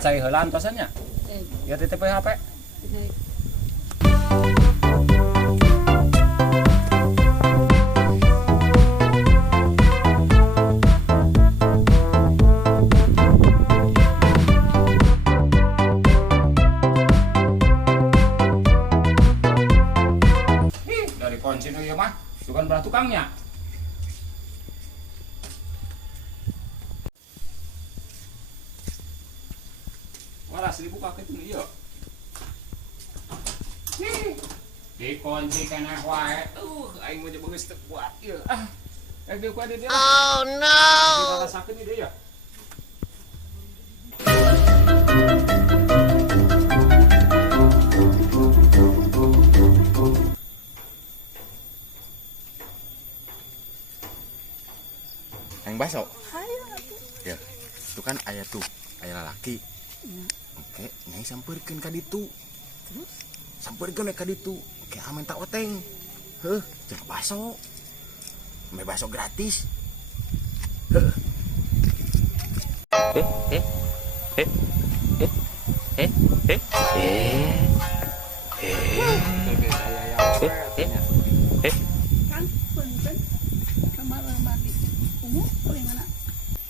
baca heula antosannya. Ya titip HP. Dari kunci ieu mah, bukan belah tukangnya. Waras dibuka kitu ieu. Dikunci keneh wae. Aing mah geus teu kuat ieu. Dia kuat dia. Oh no. Dirasakeun ieu ya. Yang baso. Ya, itu kan ayah lalaki. Oke, nyai sampeurkeun ka ditu. Terus sampeurkeun ka ditu. Oke, aman tak oteng. Heuh, jeung baso. Me baso gratis. Heuh.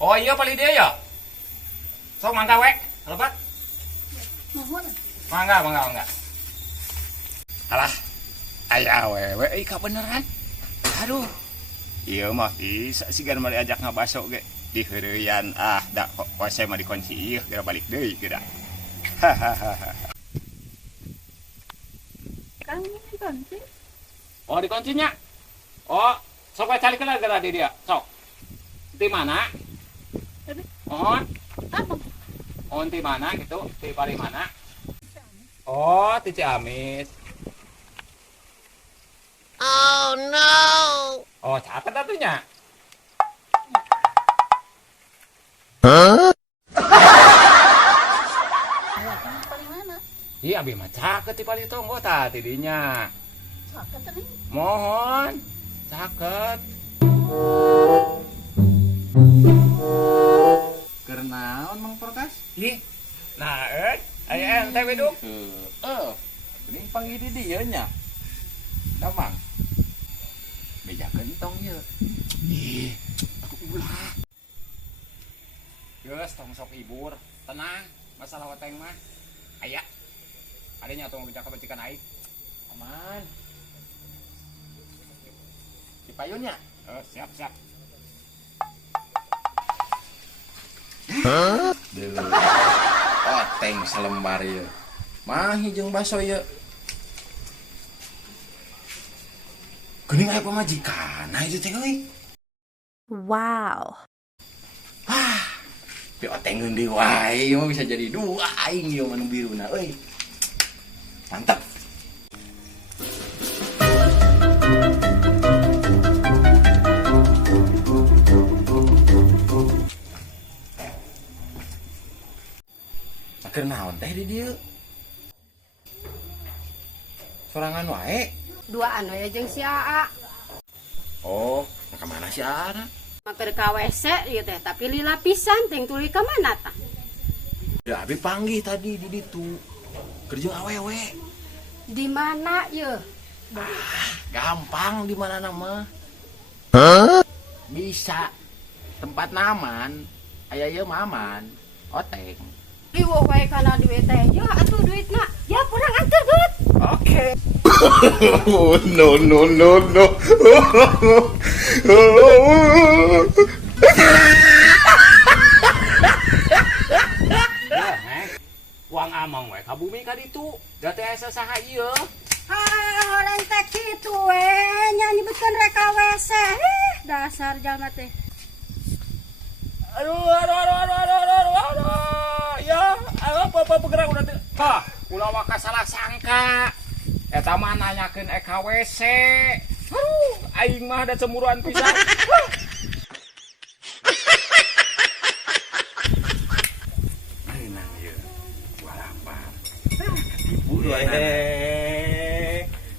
Oh iya paling dia ya. Sok mangga we, lebat. Mangga. Alah, aya wewe ka beneran. Aduh. Ieu mah bisa sigan mari ajak ngabaso ge di heureuyan da poe mah dikunci ieu geura balik deui geura. Kang ini dikunci. Oh dikuncinya. Oh, sok we calikeun geura di dia. Sok. Di mana? Oh. Apa? Oh, di mana gitu? Di Bali mana? Oh, di Ciamis. Oh no. Oh, catat atunya. Paling mana? Iya, abi mah caket di Bali tonggo tadi dinya. Caket tadi. Mohon, caket. Kenaon Mang Perkas? Ih, nah, aya ente weduk. Ini panggil di dieu nya. Damang. Meja gentong ieu. Ih, aku ulah. Geus tong sok ibur, tenang. Masalah wateng mah aya. Adanya tong bijak kabecikan aing. Aman. Dipayunnya. Siap. Deuleu. Oteng salembar ieu. Mahi jeung baso ieu. Geuning aya pamajikan, nah itu teh euy. Wow. Di oteng geundi wae, mah bisa jadi dua aing ieu manu biruna euy. Mantap. Keur naon teh di dieu? Sorangan wae. Duaan we jeung si Aa. Oh, ka mana si Ana? Mampir ka WC ieu teh, tapi lila pisan teh tuluy ka mana tah? Ya abi panggih tadi di ditu. Kerja awewe. Di mana ieu? Gampang di mana nama? Bisa. Tempat naman. Aya ieu maman. Oteng. Riweuh wae kana duit teh. Ya atuh duitna. Ya kurang antar duit. Oke. No. Uang amang we ka bumi ka ditu. Da teh asa saha ieu? Orang teh kitu we nyanyi bekeun rek ka WC. Dasar jalma teh. Aduh. Ya, apa bergerak udah teh. Hah, ulah mah salah sangka. Eta mah nanyakeun EKWC. Aduh, aing mah ada cemburuan pisan. Nang ieu. Balapan. Tipu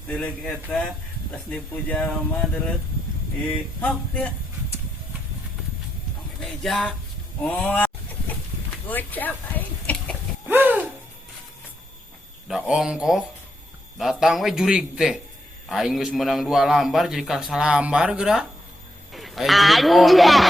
deuleuh eta tas nipu jalma deuleuh. Hok dia. Meja. Oh. Ucap aing. ongkoh datang we jurig teh aing geus menang 2 lambar jadi kalah salambar geura aya jurig online